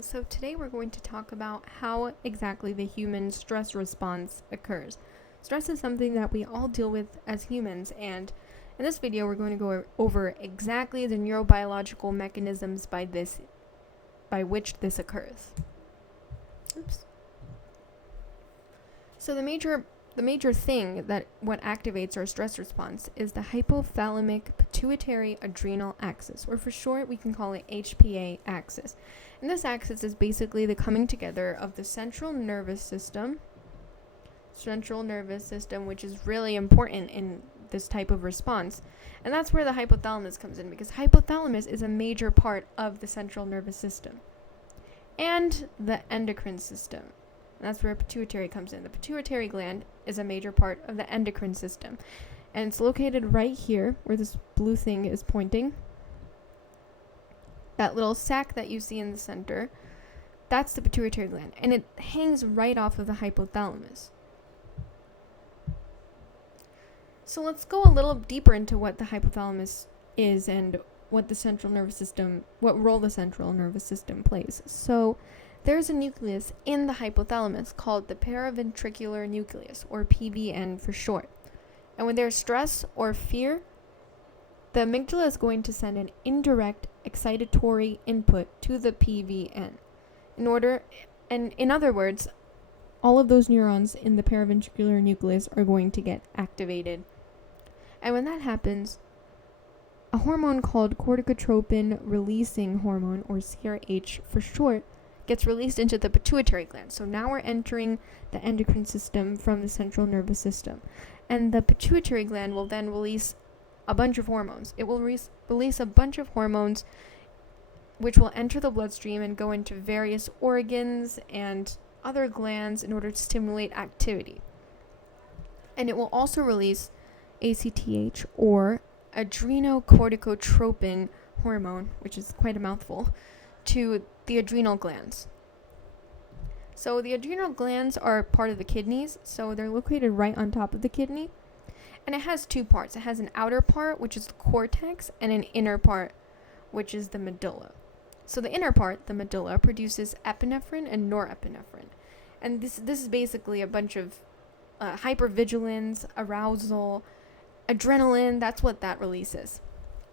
So today we're going to talk about how exactly the human stress response occurs. Stress is something that we all deal with as humans, and in this video we're going to go over exactly the neurobiological mechanisms by which this occurs. So the major thing that what activates our stress response is the hypothalamic pituitary adrenal axis, or for short we can call it HPA axis. And this axis is basically the coming together of the central nervous system, which is really important in this type of response. And that's where the hypothalamus comes in, because hypothalamus is a major part of the central nervous system. And the endocrine system. And that's where pituitary comes in. The pituitary gland is a major part of the endocrine system. And it's located right here where this blue thing is pointing. That little sac that you see in the center, that's the pituitary gland. And it hangs right off of the hypothalamus. So let's go a little deeper into what the hypothalamus is and what role the central nervous system plays. So there's a nucleus in the hypothalamus called the paraventricular nucleus, or PVN for short. And when there's stress or fear, the amygdala is going to send an indirect excitatory input to the PVN. In other words, all of those neurons in the paraventricular nucleus are going to get activated. And when that happens, a hormone called corticotropin releasing hormone, or CRH for short, gets released into the pituitary gland. So now we're entering the endocrine system from the central nervous system. And the pituitary gland will then release a bunch of hormones. It will release a bunch of hormones which will enter the bloodstream and go into various organs and other glands in order to stimulate activity. And it will also release ACTH, or adrenocorticotropin hormone, which is quite a mouthful, to the adrenal glands. So the adrenal glands are part of the kidneys, so they're located right on top of the kidney. And it has two parts. It has an outer part, which is the cortex, and an inner part, which is the medulla. So the inner part, the medulla, produces epinephrine and norepinephrine. And this is basically a bunch of hypervigilance, arousal, adrenaline. That's what that releases.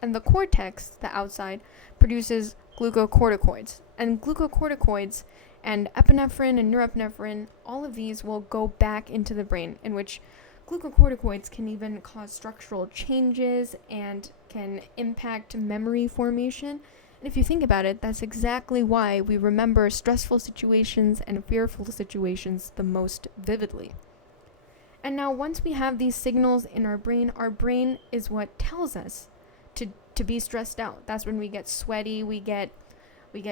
And the cortex, the outside, produces glucocorticoids. And glucocorticoids and epinephrine and norepinephrine, all of these will go back into the brain, in which glucocorticoids can even cause structural changes and can impact memory formation. And if you think about it, that's exactly why we remember stressful situations and fearful situations the most vividly. And now once we have these signals in our brain is what tells us to be stressed out. That's when we get sweaty, we get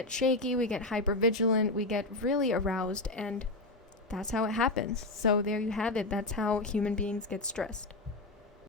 shaky, we get hypervigilant, we get really aroused, and that's how it happens. So there you have it. That's how human beings get stressed.